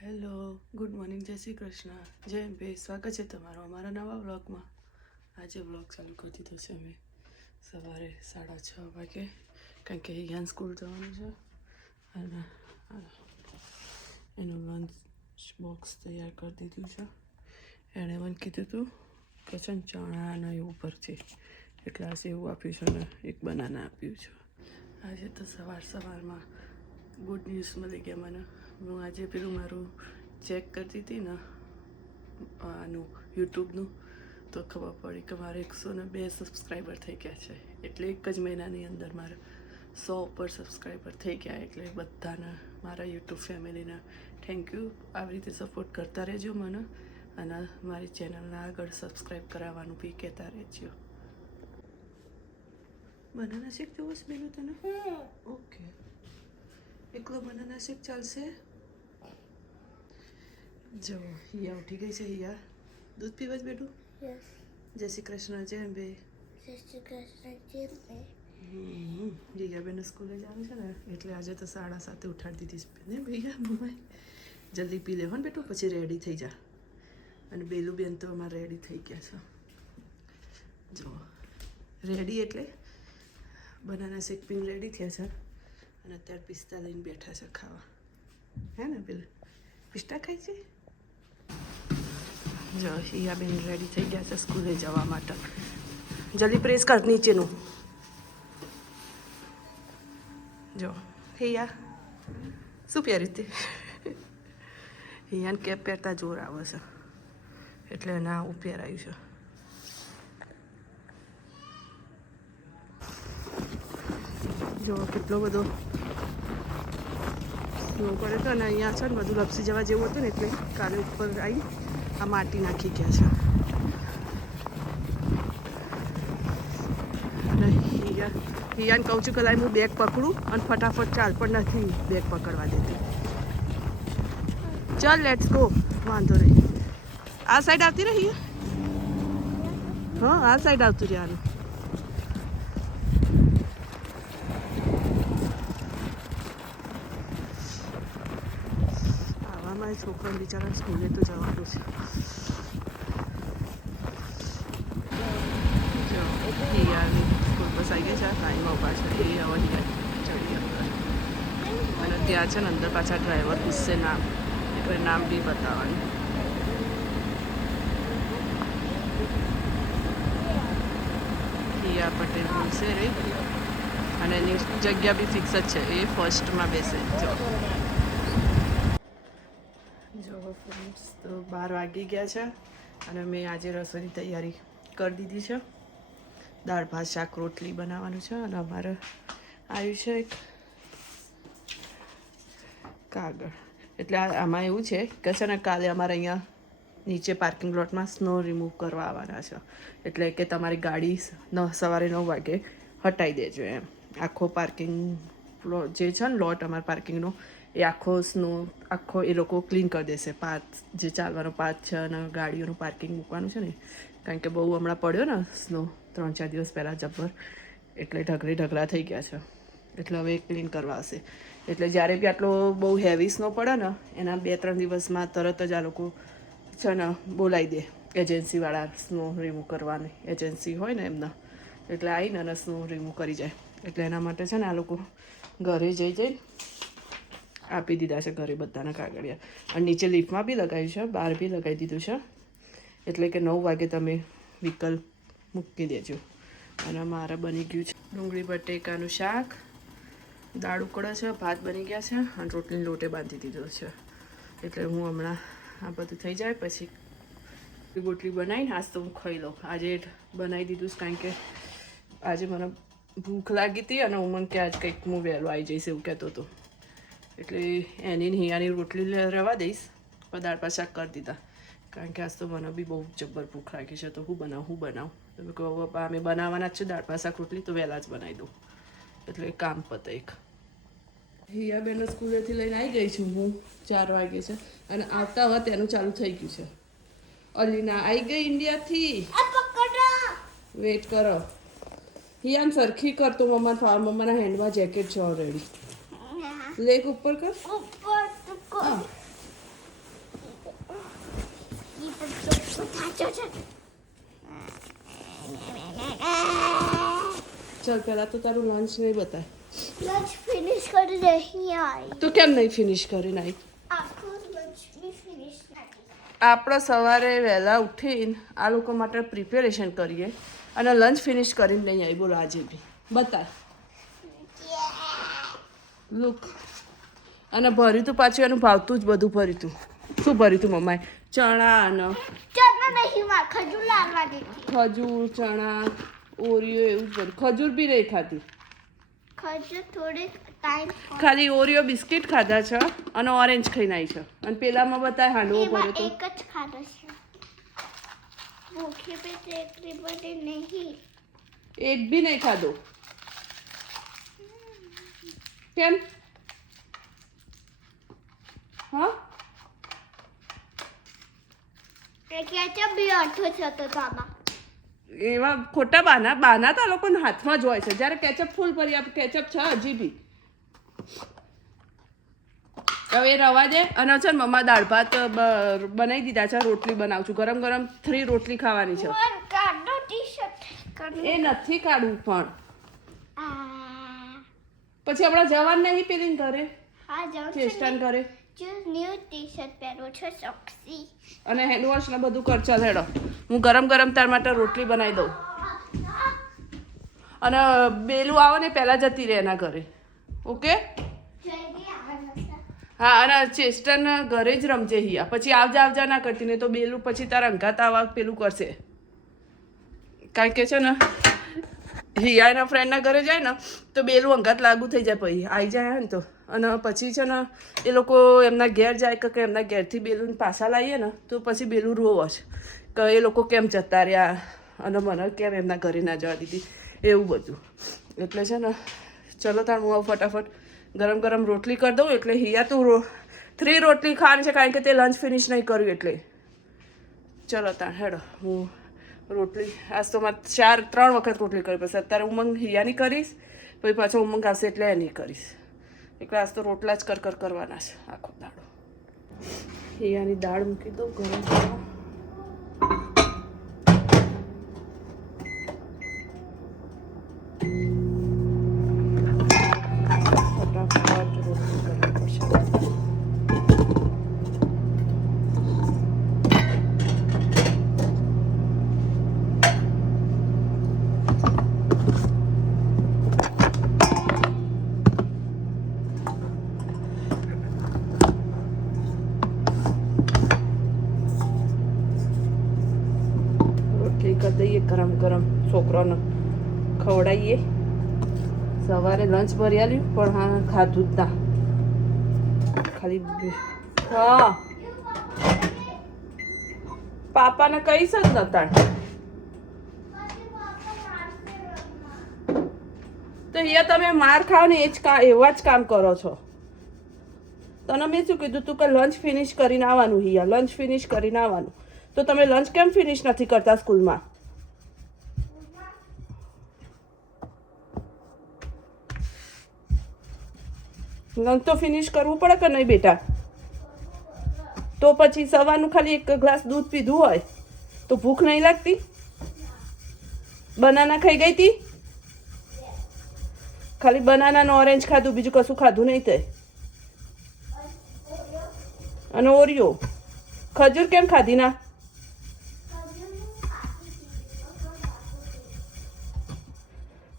Hello, good morning, જય શ્રી કૃષ્ણ, જય ભાઈ, સ્વાગત છે તમારું અમારા નવા વ્લોગમાં. આજે વ્લોગ ચાલુ કરી દીધો છે અમે સવારે 6:30 વાગે, કારણ કે યાન સ્કૂલ જવાનું છે અને એનું લંચ બોક્સ તૈયાર કરી દીધું છે. એણે મને કીધું હતું કે છે ને ચણાના એવું ભરતી, એટલે આજે એવું આપ્યું છે ને એક બનાના આપ્યું છે. આજે તો સવારમાં ગુડ ન્યૂઝ મળી ગયા મને. હું આજે પેલું મારું ચેક કરતી હતી ને આનું યુટ્યુબનું, તો ખબર પડી કે મારે 102 સબસ્ક્રાઈબર થઈ ગયા છે. એટલે એક જ મહિનાની અંદર મારે 100 ઉપર સબસ્ક્રાઈબર થઈ ગયા. એટલે બધાને, મારા યુટ્યુબ ફેમિલીને થેન્ક યુ. આવી રીતે સપોર્ટ કરતા રહેજો મને, અને મારી ચેનલને આગળ સબસ્ક્રાઈબ કરાવવાનું બી કહેતા રહેજો. બનાના શેક જોવો છે બેનું તને? ઓકે, એકલો બનાના શેક ચાલશે? જો હિયા ઉઠી ગઈ છે. હિયા દૂધ પીવા જ બેઠું. જય શ્રી કૃષ્ણ, જય બે. જય શ્રી કૃષ્ણ, જય બે. હિયા બેન સ્કૂલે જવાનું છે ને, એટલે આજે તો 7:30 ઉઠાડી દીધી છે ને ભૈયા મમ્માએ. જલ્દી પી લે હો ને બેટું, પછી રેડી થઈ જા. અને બેલું બેન તો અમારે રેડી થઈ ગયા છે. જો રેડી એટલે બનાના શેક પીને રેડી થયા છે, અને અત્યારે પિસ્તા લઈને બેઠા છે ખાવા. હે ને પેલું પિસ્તા ખાય છે. જો હિયાબેન રેડી થઈ ગયા છે સ્કૂલે જવા માટે. જલ્દી પ્રેસ કર નીચેનું. જો હિયા શું પહેર્યું તે? હિયાને કેપ પહેરતા જોર આવે છે, એટલે એને આવું પહેરાયું છે. જો કેટલો બધો સ્નો પડે તો, અને અહીંયા છે ને બધું લપસી જવા જેવું હતું ને, એટલે કાલે ઉપર આવી આ માટી નાખી ગયા છે. અને હિયાને કહું છું કે લાઈ હું બેગ પકડું, અને ફટાફટ ચાલ, પણ નથી બેગ પકડવા દેતી. ચાલ લેટ્સ ગો. વાંધો નહીં, આ સાઈડ આવતી રહી. હા, આ સાઈડ આવતું રહેવાનું. આવામાં છોકરાને બિચારા સ્કૂલે તો જવાનું છે. જો હિયાની સ્કૂલ બસ આવી ગઈ છે, લાઈનમાં ઉભા છે. એ હવે હિયા ચડી અંદર, અને ત્યાં છે ને અંદર પાછા ડ્રાઈવર પૂછશે નામ, એટલે નામ બી બતાવવાનું. હિયા પટેલ બોલશે રે, અને એની જગ્યા બી ફિક્સ જ છે, એ ફર્સ્ટમાં બેસે. જો ફ્રેન્ડ્સ, તો 12 વાગી ગયા છે, અને મેં આજે રસોઈની તૈયારી કરી દીધી છે. દાળ ભાત શાક રોટલી બનાવવાનું છે, અને અમારે આવ્યું છે એક કાગળ. એટલે આમાં એવું છે કે છે ને કાલે અમારે અહીંયા નીચે પાર્કિંગ પ્લોટમાં સ્નો રિમૂવ કરવા આવવાના છે. એટલે કે તમારી ગાડી સવારે 9 વાગે હટાવી દેજો એમ. આખો પાર્કિંગ પ્લોટ જે છે ને લોટ અમારા પાર્કિંગનો, એ આખો સ્નો આખો એ લોકો ક્લીન કરી દેશે. પાથ જે ચાલવાનો પાથ છે અને ગાડીઓનું પાર્કિંગ મૂકવાનું છે ને, કારણ કે બહુ હમણાં પડ્યો ને સ્નો 3-4 દિવસ પહેલાં જબ્બર, એટલે ઢગલા થઈ ગયા છે. એટલે હવે ક્લીન કરવા હશે. એટલે જ્યારે બી આટલો બહુ હેવી સ્નો પડે ને, એના 2-3 દિવસમાં તરત જ આ લોકો છે ને બોલાવી દે એજન્સીવાળા, સ્નો રિમૂવ કરવાની એજન્સી હોય ને એમના. એટલે આવીને અને સ્નો રિમૂવ કરી જાય. એટલે એના માટે છે ને આ લોકો ઘરે જઈ આપી દીધા છે ઘરે બધાના કાગળિયા. અને નીચે લિફ્ટમાં બી લગાવ્યું છે, બહાર બી લગાવી દીધું છે. એટલે કે 9 વાગે તમે વ્હીકલ મૂકી દેજો. અને મારે બની ગયું છે ડુંગળી બટેકાનું શાક, દાળ ઉકળે છે, ભાત બની ગયા છે, અને રોટલીનો લોટે બાંધી દીધો છે. એટલે હું હમણાં આ બધું થઈ જાય પછી રોટલી બનાવીને આજ તો હું ખાઈ લઉં. આજે બનાવી દીધું, કારણ કે આજે મને ભૂખ લાગી હતી, અને હું મને કે આજ કંઈક હું વહેલો આવી જઈશ એવું કહેતો હતો. એટલે એની હિયાની રોટલી રવા દઈશ, પણ દાળ ભાત શાક કરી દીધા, કારણ કે આજ તો મને બી બહુ જબ્બર ભૂખ લાગી છે. તો હું બનાવું તમે કહો અમે બનાવવાના જ છે દાળ ભાત શાક રોટલી, તો વહેલા જ બનાવી દઉં, એટલે કામ પતે એક. હિયાબેન સ્કૂલેથી લઈને આવી ગઈ છું હું, 4 વાગે છે, અને આવતા હવે તેનું ચાલુ થઈ ગયું છે. અલીના આવી ગઈ ઇન્ડિયાથી. વેઇટ કરો. હિયાન સરખી કર તો મમ્માના હેન્ડમાં જેકેટ છે ઓલરેડી. લેગ ઉપર કર. ચાલ પહેલા તો તારું લંચ નહીં બતાય. લંચ ફિનિશ કરી નહીં આવી. તું કેમ નહીં ફિનિશ કરી નાઈ? આખું લંચ બી ફિનિશ નથી. આપણે સવારે વહેલા ઉઠીને આ લોકો માટે પ્રિપેરેશન કરીએ અને લંચ ફિનિશ કરીને નહીં આવી. બોલો આજે બી બતાય. લુક. અને ભર્યું તું પાછું એનું ભાવતું જ બધું ભર્યું તું. શું ભર્યું તું મમ્માએ? ચણા અને ચણા નહીં માં ખજૂર લાવવાની હતી. ખજૂર, ચણા, ઓરિયો એવું જ બધું. ખજૂર બી નહીં ખાધી. ખજૂર થોડીક ટાઈમ ખાલી ઓરિયો બિસ્કિટ ખાધા છે અને ઓરેન્જ ખાઈને આવી છે. અને પેલામાં બતાય હાંડવો એમાં ભર્યો તો. એક જ ખાધો છે. ભૂખી પેટ એટલી બધી નહીં. એક બી નહીં ખાધો. કેમ? હા કેચઅપ બી અડધો છે તો આમાં. એવા ખોટા બાના તો આ લોકોના હાથમાં જ હોય છે. જ્યારે કેચઅપ ફૂલ ભરી આપ કેચઅપ છે હજી બી. હવે એ રવા દે. અને છે ને મમ્મા દાળ ભાત બનાવી દીધા છે. રોટલી બનાવું છું. ગરમ ગરમ 3 રોટલી ખાવાની છે. કાઢો ટી-શર્ટ એ નથી કાઢવું પણ આ પછી આપણા જવાન નહીં પેલી ઘરે હા જાઉં ચેસ્ટાન કરે જો ન્યૂ ટી-શર્ટ પહેરું છું સોક્સી. અને હેન્ડવોશ ને બધું કર. ચાલ હેડો હું ગરમ ગરમ તાર માટે રોટલી બનાવી દઉં. અને બેલું આવે ને પહેલાં જતી રહે એના ઘરે. ઓકે? જલ્દી આવવાનું છે. હા અને ચેસ્ટન ઘરે જ રમજે હિયા. પછી આવજા ના કરતી ને તો બેલું પછી તારા અંગાત આવા પેલું કરશે. કારણ કે છે ને હિયા એના ફ્રેન્ડના ઘરે જાય ને તો બેલું અંગાત લાગુ થઈ જાય. પછી આવી જાય ને તો અને પછી છે ને એ લોકો એમના ઘેર જાય કે એમના ઘેરથી બેલું પાછા લાવીએ ને તો પછી બેલું રોવે છે કે એ લોકો કેમ જતા રહ્યા અને મને કેમ એમના ઘરે ના જવા દીધી એવું બધું. એટલે છે ને ચલો તાર હું ફટાફટ ગરમ ગરમ રોટલી કરી દઉં. એટલે હિયા તું 3 રોટલી ખાવાની છે કારણ કે તે લંચ ફિનિશ નહીં કર્યું એટલે. ચલો તાર હેડો હું રોટલી આજ તો મારે 3 વખત રોટલી કરવી પડશે. અત્યારે ઉમંગ હિયાની કરીશ પછી પાછો ઉમંગ આવશે એટલે એની કરીશ. એટલે આજ તો રોટલા જ કરવાના છે આખો દાડો. હિયાની દાળ મૂકી દઉં ગરમ કરવા. ફટાફટ રોટલી કરવી પડશે. રોટલી કરી દઈએ ગરમ ગરમ. છોકરાને ખવડાવીએ. સવારે લંચ ભરી આલ્યું પણ હા ખાધું જ ના. ખાલી હા પાપાને કહીશ જ નતા. તો અહીંયા તમે માર ખાવ ને એવા જ કામ કરો છો. તને મેં શું કીધું તું કે લંચ ફિનિશ કરીને આવવાનું. હિયા લંચ ફિનિશ કરીને આવવાનું. તો તમે લંચ કેમ ફિનિશ નથી કરતા સ્કૂલમાં? લંચ તો ફિનિશ કરવું પડે કે નહીં બેટા? તો પછી સવારનું ખાલી 1 ગ્લાસ દૂધ પીધું હોય તો ભૂખ નહીં લાગતી? બનાના ખાઈ ગઈ હતી? ખાલી બનાના ઓરેન્જ ખાધું, બીજું કશું ખાધું નહીં તે? અને ઓરિયો ખજૂર કેમ ખાધી ના?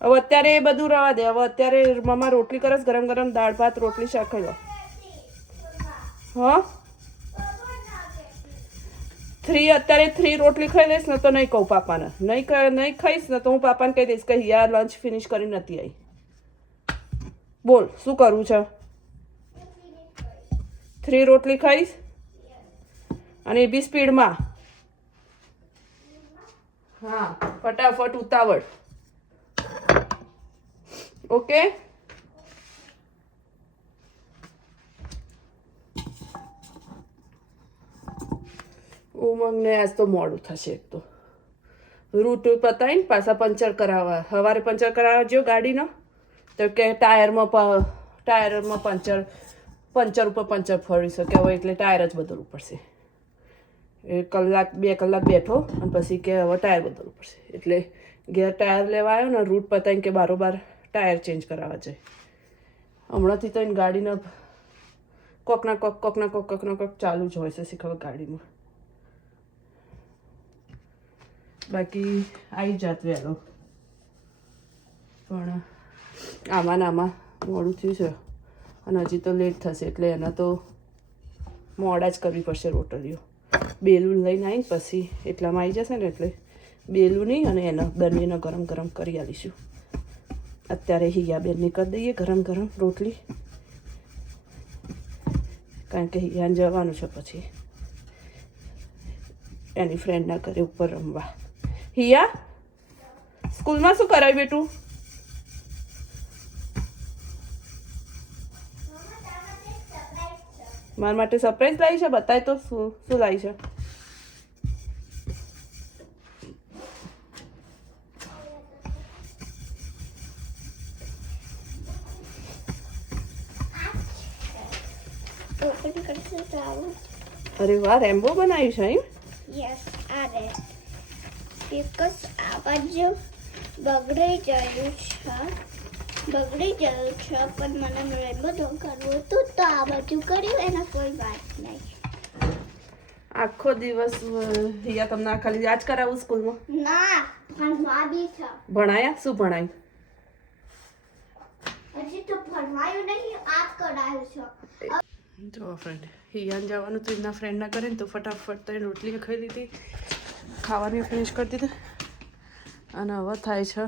હવે અત્યારે એ બધું રવા દે. હવે અત્યારે મમ્મા રોટલી કરસ ગરમ ગરમ દાળ ભાત રોટલી શાક ખાઈ લો. હા 3 અત્યારે 3 રોટલી ખાઈ લઈશ ને તો નહીં કહું પાપાને. નહીં ખાઈશ ને તો હું પાપાને કહી દઈશ કે યાર લંચ ફિનિશ કરી નથી આવી. બોલ શું કરવું છે? 3 રોટલી ખાઈશ અને એ બી સ્પીડમાં. હા ફટાફટ ઉતાવળ. ઓકે ઉમંગને આજ તો મોડું થશે. એક તો રૂટ પતાવીને પાછા પંચર કરાવવા. સવારે પંચર કરાવવા જો ગાડીનો તો કે ટાયરમાં પંચર ઉપર પંચર ફરી શકે હવે એટલે ટાયર જ બદલવું પડશે. એ કલાક 2 કલાક બેઠો અને પછી કે હવે ટાયર બદલવું પડશે એટલે ઘેર ટાયર લેવા આવ્યો ને રૂટ પતાવીને કે બારોબાર ટાયર ચેન્જ કરાવવા જાય. હમણાંથી તો એની ગાડીના કોકના કોક ચાલુ જ હોય છે શીખવા ગાડીમાં. બાકી આવી જાત વહેલો પણ આમાં મોડું થયું છે અને હજી તો લેટ થશે એટલે એના તો મોડા જ કરવી પડશે રોટલીઓ. બેલું લઈને આવીને પછી એટલામાં આવી જશે ને એટલે બેલું નહીં અને એના બંનેને ગરમ ગરમ કરી આવીશું. અત્યારે હિયાબેનને કરી દઈએ ગરમ ગરમ રોટલી કારણ કે હિયાને જવાનું છે પછી એની ફ્રેન્ડના ઘરે ઉપર રમવા. હિયા સ્કૂલમાં શું કરાવ્યું બેટું? મારા માટે સરપ્રાઈઝ લાવી છે. બતાય તો શું લાવી છે? અરે વાહ, રેમ્બો બનાવ્યું છે એમ? યસ આ રે બિકોઝ આ બાજુ બગડી ગયું છે પણ મને રેમ્બો કરવું હતું તો આ બાજુ કર્યું એના કોઈ વાત નહીં. આખો દિવસ હિયા તમને ખાલી આજ કરાવું સ્કૂલમાં? ના ભણવા બી છે. ભણાયા? શું ભણાયું? હજી તો ભણવાયું નહીં, આ કરાયું છે. જો ફ્રેન્ડ હિયાને જવાનું તો એમના ફ્રેન્ડના કરે ને તો ફટાફટ તો રોટલી ખાઈ લીધી, ખાવાની ફિનિશ કરી દીધું અને હવે થાય છે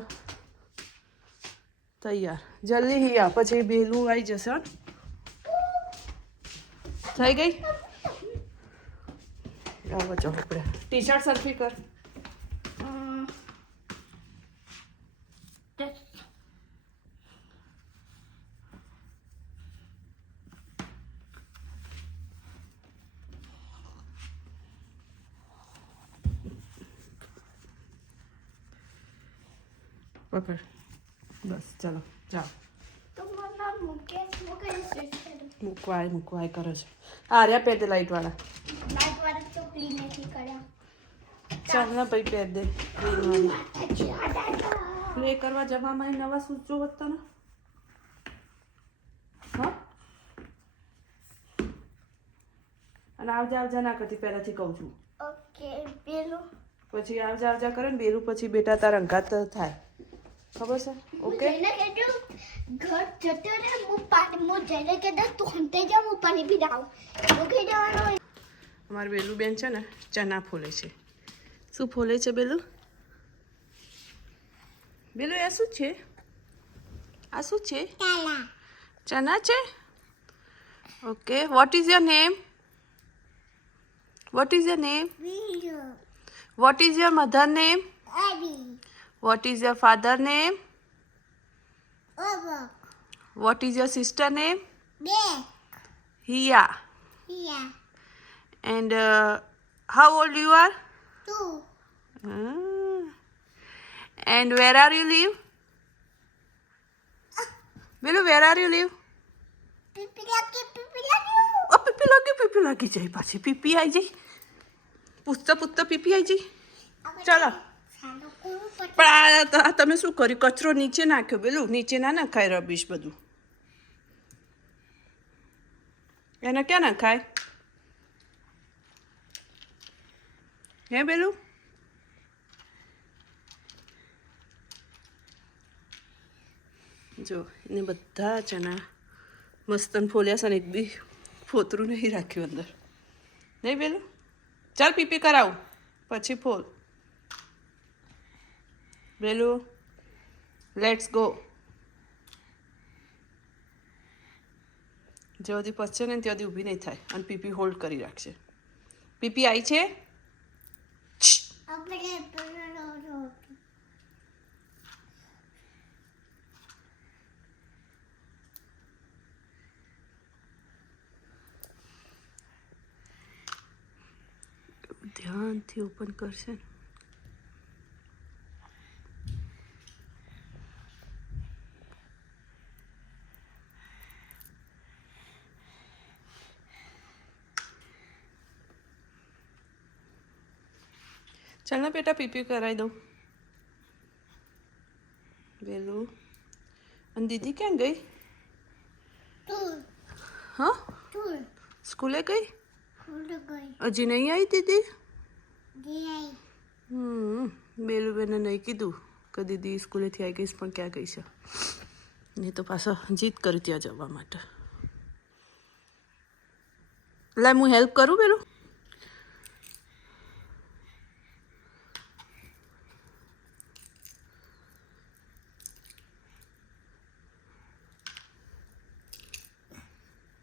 તૈયાર. જલ્દી હિયા પછી બેલું આવી જશે. હો થઈ ગઈ. આવો જો આપણે ટી શર્ટ સરખી કર. પકડ બસ ચાલો જાઓ. તો મને મૂકવાય કરે છે. આ રહ્યા પહેર દે લાઈટવાળા. તો ક્લીન નથી કર્યા. ચાલ ના ભાઈ પહેર દે. પ્લે કરવા જવામાં નવા શૂઝ જોવો તને. હા અને આવજા ના કરતી પહેલાથી કહું છું. ઓકે પેલું પછી આવજા કરે ને બેરું પછી બેટા તારા અંગાત થાય ખબર છે? ઓકે ઘર જતો ને હું જઈને કહેતો તું હંતે જા હું પાણી પી જાઉં ઓકે જવાનું. અમારી બેલું બેન છે ને ચના ફોલે છે. શું ફોલે છે બેલું? બેલું આ શું છે? આ શું છે? ચના છે. Okay what is your name? What is your name? What is your mother name? What is your father name? What is your sister name? Hiya. And how old you are? 2. And where are you live? Belu, where are you live? PP લાગી જાય પાછી PP આવી જાય. પૂછતા PP આવી જાય. ચાલો પણ આ તમે શું કર્યું? કચરો નીચે નાખ્યો. પેલું નીચે ના નખાય રબીશ બધું. એને ક્યાં નખાય? હે પેલું જો એને બધા ચના મસ્તન ફોલ્યા છે ને એક બી ફોતરું નહીં રાખ્યું અંદર. નહીં પેલું ચાલ પીપી કરાવું પછી ફોલ. બેલું let's go. જ્યાં સુધી પચશે ને ત્યાં સુધી ઊભી નહીં થાય અને પીપી હોલ્ડ કરી રાખશે. પીપી આવી છે. ધ્યાનથી ઓપન કરશે ને. ચાલ ને બેટા પીપી કરાવી દઉં વેલું. અને દીદી ક્યાં ગઈ? હા સ્કૂલે ગઈ? હજી નહીં આવી દીદી? બેલું બેને નહીં કીધું કે દીદી સ્કૂલેથી આવી ગઈશ પણ ક્યાં ગઈ છે. નહીં તો પાછો જીદ કરી ત્યાં જવા માટે. લાય હું હેલ્પ કરું પેલું.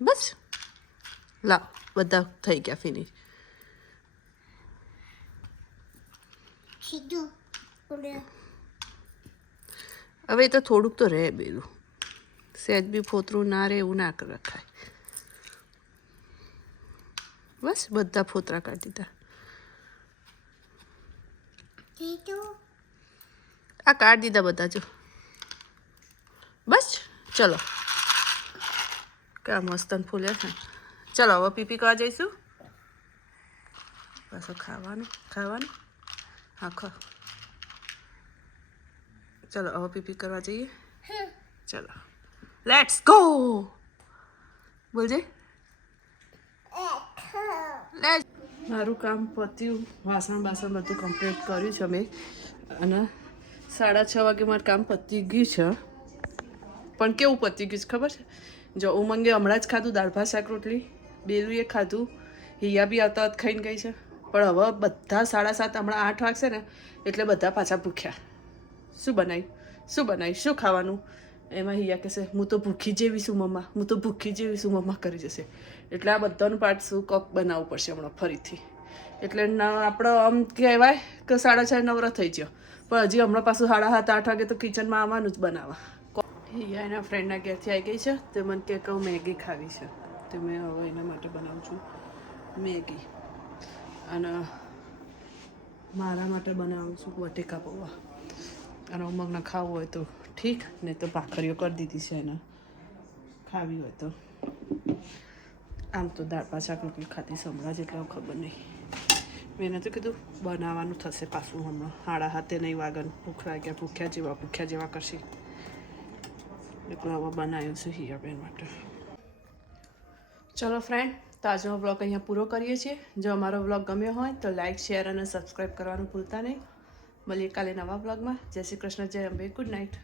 બસ લાવ બધા થઈ ગયા ફિનિશ. હવે તો થોડુંક તો રહે બેલું. સહેજ બી ફોતરું ના રહે એવું ના રખાય. બસ બધા ફોતરા કાઢી દીધા. આ કાઢી દીધા બધા જો. બસ ચલો ક્યાં મસ્ત ફૂલ્યા છે. ચલો હવે પીપી કરવા જઈશું. પાછું ખાવાનું હા ખા. ચલો હવે પીપી કરવા જઈએ. ચલો લેટ્સ ગો. બોલજે મારું કામ પત્યું. વાસણ બાસણ બધું કમ્પ્લીટ કર્યું છે મેં અને 6:30 વાગે મારું કામ પતી ગયું છે. પણ કેવું પતી ગયું છે ખબર છે? જો ઉમંગે હમણાં જ ખાધું દાળ ભાત શાક રોટલી. બેલુએ ખાધું. હિયા બી આવતા ખાઈને ગઈ છે. પણ હવે બધા 7:30 હમણાં 8 વાગશે ને એટલે બધા પાછા ભૂખ્યા. શું બનાવ્યું શું ખાવાનું? એમાં હિયા કહેશે હું તો ભૂખી જેવી છું મમ્મા, હું તો ભૂખી જેવી છું મમ્મા કરી જશે. એટલે આ બધાનું પાર્ટ શું કપ બનાવવું પડશે હમણાં ફરીથી. એટલે આપણે આમ કહેવાય કે 6:30 નવરા થઈ ગયો પણ હજી હમણાં પાછું 7:30 8 વાગે તો કિચનમાં આવવાનું જ બનાવવા. હિયા એના ફ્રેન્ડના ઘેરથી આવી ગઈ છે તો મને કે કહું મેગી ખાવી છે તો મેં હવે એના માટે બનાવું છું મેગી. અને મારા માટે બનાવું છું બટેકા પૌવા. અને ઉમંગને ખાવું હોય તો ઠીક, નહીં તો ભાખરીઓ કરી દીધી છે એને ખાવી હોય તો. આમ તો દાળ ભાત શાક રોટલી ખાધી સંભળા જેટલા ખબર નહીં. મેં તો કીધું બનાવવાનું થશે પાછું હમણાં 7:30 નહીં વાગન ભૂખ્યા જેવા કરશે. એટલે હવે બનાવ્યું છે હિયાબેન માટે. ચલો ફ્રેન્ડ તો આજનો વ્લોગ અહીંયા પૂરો કરીએ છીએ. જો અમારો વ્લોગ ગમ્યો હોય તો લાઇક શેર અને સબસ્ક્રાઈબ કરવાનું ભૂલતા નહીં. મળીએ કાલે નવા વ્લોગમાં. જય શ્રી કૃષ્ણ, જય અંબે, ગુડ નાઇટ.